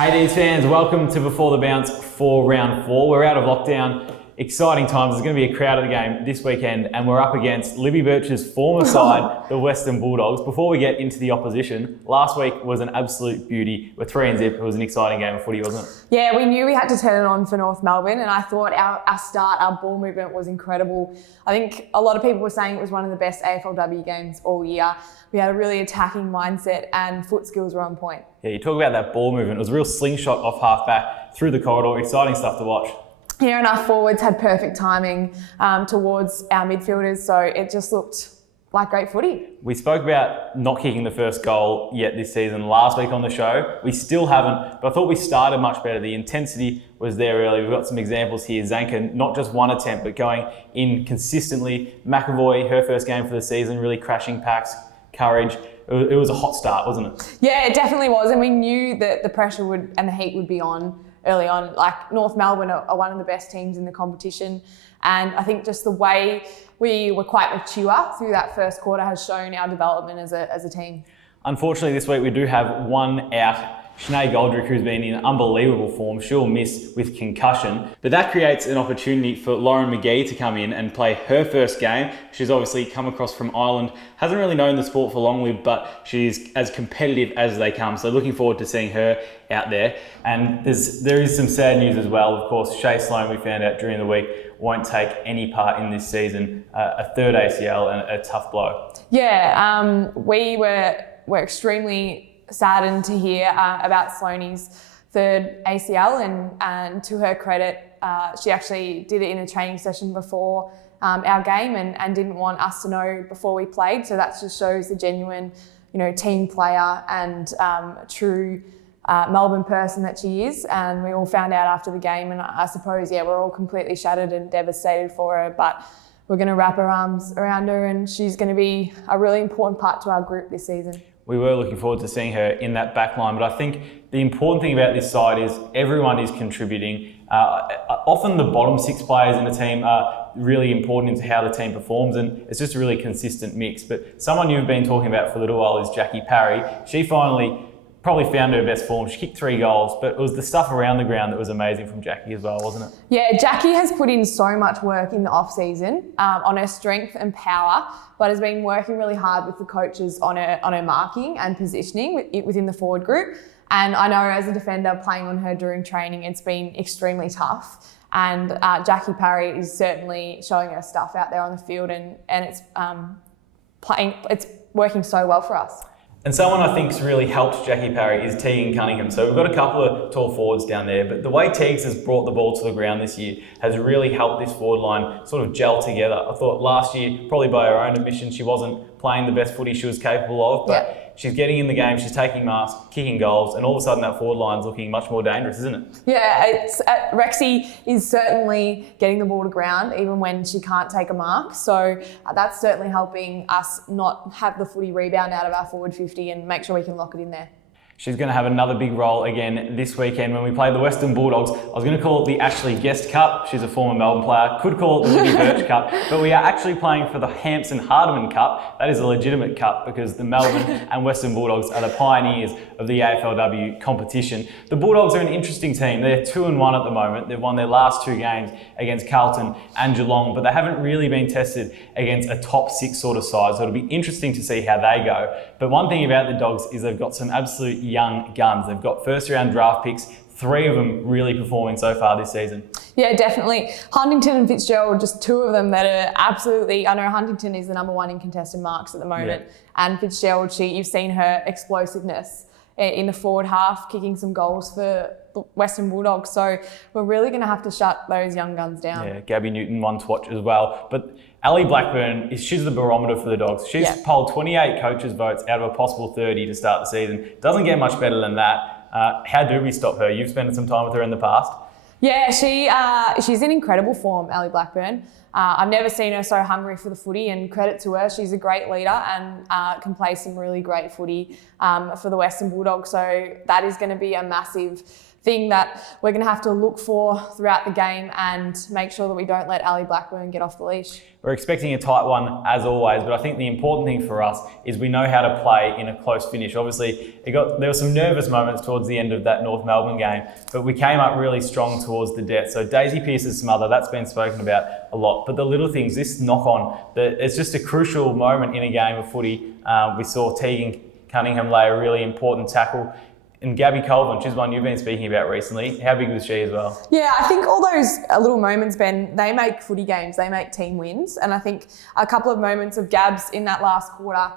Hey Deeds fans, welcome to Before the Bounce for round 4. We're out of lockdown. Exciting times. There's going to be a crowd at the game this weekend and we're up against Libby Birch's former side, the Western Bulldogs. Before we get into the opposition, last week was an absolute beauty. We're 3-0. It was an exciting game of footy, wasn't it? Yeah, we knew we had to turn it on for North Melbourne and I thought our ball movement was incredible. I think a lot of people were saying it was one of the best AFLW games all year. We had a really attacking mindset and foot skills were on point. Yeah, you talk about that ball movement. It was a real slingshot off half-back through the corridor. Exciting stuff to watch. Yeah, and our forwards had perfect timing towards our midfielders, so it just looked like great footy. We spoke about not kicking the first goal yet this season last week on the show. We still haven't, but I thought we started much better. The intensity was there early. We've got some examples here. Zanka, not just one attempt, but going in consistently. McAvoy, her first game for the season, really crashing packs, courage. It was a hot start, wasn't it? Yeah, it definitely was, and we knew that the pressure and the heat would be on early on. Like North Melbourne are one of the best teams in the competition, and I think just the way we were quite mature through that first quarter has shown our development as a team. Unfortunately, this week we do have one out. Sinead Goldrick, who's been in unbelievable form, she'll miss with concussion. But that creates an opportunity for Lauren McGee to come in and play her first game. She's obviously come across from Ireland, hasn't really known the sport for long, but she's as competitive as they come. So looking forward to seeing her out there. And there is some sad news as well. Of course, Shay Sloan, we found out during the week, won't take any part in this season. A third ACL and a tough blow. Yeah, we were extremely saddened to hear about Sloanie's third ACL, and to her credit, she actually did it in a training session before our game and didn't want us to know before we played. So that just shows the genuine, team player and true Melbourne person that she is. And we all found out after the game, and I suppose, we're all completely shattered and devastated for her, but we're going to wrap our arms around her and she's going to be a really important part to our group this season. We were looking forward to seeing her in that back line, but I think the important thing about this side is everyone is contributing. Often the bottom 6 players in the team are really important into how the team performs, and it's just a really consistent mix. But someone you've been talking about for a little while is Jackie Parry. She finally probably found her best form. She kicked 3 goals, but it was the stuff around the ground that was amazing from Jackie as well, wasn't it? Yeah, Jackie has put in so much work in the off-season on her strength and power, but has been working really hard with the coaches on her marking and positioning within the forward group. And I know as a defender playing on her during training, it's been extremely tough. And Jackie Parry is certainly showing her stuff out there on the field, and it's it's working so well for us. And someone I think's really helped Jackie Parry is Tegan Cunningham. So we've got a couple of tall forwards down there, but the way Teagues has brought the ball to the ground this year has really helped this forward line sort of gel together. I thought last year, probably by her own admission, she wasn't playing the best footy she was capable of, but she's getting in the game, she's taking marks, kicking goals, and all of a sudden that forward line's looking much more dangerous, isn't it? Yeah, Rexy is certainly getting the ball to ground even when she can't take a mark. So that's certainly helping us not have the footy rebound out of our forward 50 and make sure we can lock it in there. She's going to have another big role again this weekend when we play the Western Bulldogs. I was going to call it the Ashley Guest Cup. She's a former Melbourne player. Could call it the Libby Birch Cup. But we are actually playing for the Hampson Hardeman Cup. That is a legitimate cup because the Melbourne and Western Bulldogs are the pioneers of the AFLW competition. The Bulldogs are an interesting team. They're 2-1 at the moment. They've won their last 2 games against Carlton and Geelong, but they haven't really been tested against a top 6 sort of side. So it'll be interesting to see how they go. But one thing about the Dogs is they've got some absolute young guns. They've got first round draft picks, 3 of them really performing so far this season. Yeah, definitely. Huntington and Fitzgerald are just 2 of them that are absolutely, I know Huntington is the number 1 in contested marks at the moment. Yeah. And Fitzgerald, you've seen her explosiveness in the forward half, kicking some goals for the Western Bulldogs. So we're really going to have to shut those young guns down. Yeah, Gabby Newton, one to watch as well. But Ali Blackburn, she's the barometer for the Dogs. She's polled 28 coaches' votes out of a possible 30 to start the season. Doesn't get much better than that. How do we stop her? You've spent some time with her in the past. Yeah, she's in incredible form, Ali Blackburn. I've never seen her so hungry for the footy, and credit to her, she's a great leader and can play some really great footy for the Western Bulldogs. So that is going to be a massive thing that we're going to have to look for throughout the game and make sure that we don't let Ali Blackburn get off the leash. We're expecting a tight one as always, but I think the important thing for us is we know how to play in a close finish. Obviously, there were some nervous moments towards the end of that North Melbourne game, but we came up really strong towards the death. So Daisy Pearce's smother, that's been spoken about a lot. But the little things, this knock-on, it's just a crucial moment in a game of footy. We saw Tegan Cunningham lay a really important tackle. And Gabby Colvin, she's one you've been speaking about recently. How big was she as well? Yeah, I think all those little moments, Ben, they make footy games, they make team wins. And I think a couple of moments of Gabs in that last quarter,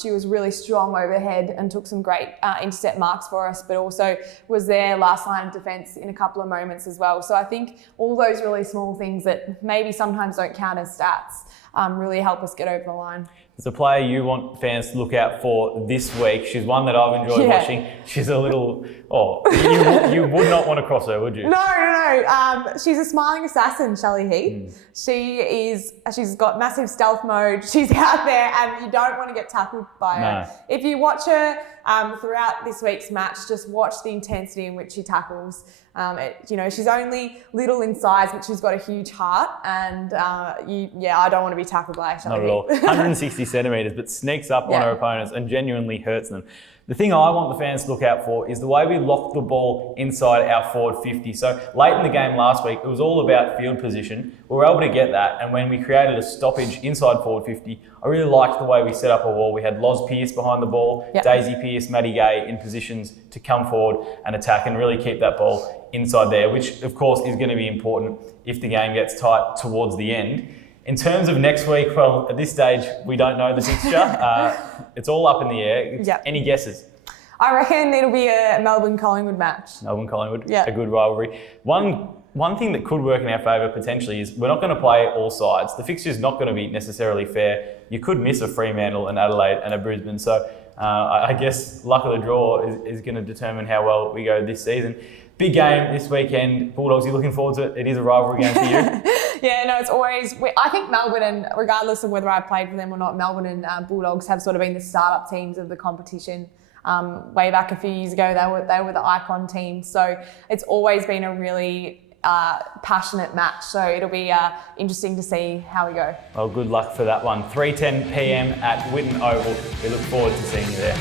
she was really strong overhead and took some great intercept marks for us, but also was there last line of defence in a couple of moments as well. So I think all those really small things that maybe sometimes don't count as stats really help us get over the line. There's a player you want fans to look out for this week. She's one that I've enjoyed watching. She's a little, you would not want to cross her, would you? No. She's a smiling assassin, Shelley Heath. She's got massive stealth mode. She's out there and you don't want to get tackled by her. If you watch her throughout this week's match, just watch the intensity in which she tackles. She's only little in size, but she's got a huge heart, and I don't want to be tackled by Shelley Heath. Not at all. 160 centimetres, but sneaks up on her opponents and genuinely hurts them. The thing I want the fans to look out for is the way we lock the ball inside our forward 50. So late in the game last week, it was all about field position. We were able to get that, and when we created a stoppage inside forward 50, I really liked the way we set up a wall. We had Loz Pearce behind the ball, Daisy Pearce, Maddie Gay in positions to come forward and attack and really keep that ball inside there, which of course is going to be important if the game gets tight towards the end. In terms of next week, well, at this stage, we don't know the fixture. It's all up in the air. Any guesses? I reckon it'll be a Melbourne-Collingwood match. Melbourne-Collingwood, a good rivalry. One thing that could work in our favour potentially is we're not going to play all sides. The fixture's not going to be necessarily fair. You could miss a Fremantle, an Adelaide and a Brisbane. So I guess luck of the draw is going to determine how well we go this season. Big game this weekend. Bulldogs, you looking forward to it? It is a rivalry game for you. It's always... I think Melbourne, and regardless of whether I played for them or not, Melbourne and Bulldogs have sort of been the start-up teams of the competition. Way back a few years ago, they were the icon team. So it's always been a really passionate match. So it'll be interesting to see how we go. Well, good luck for that one. 3:10 p.m. at Whitten Oval. We look forward to seeing you there.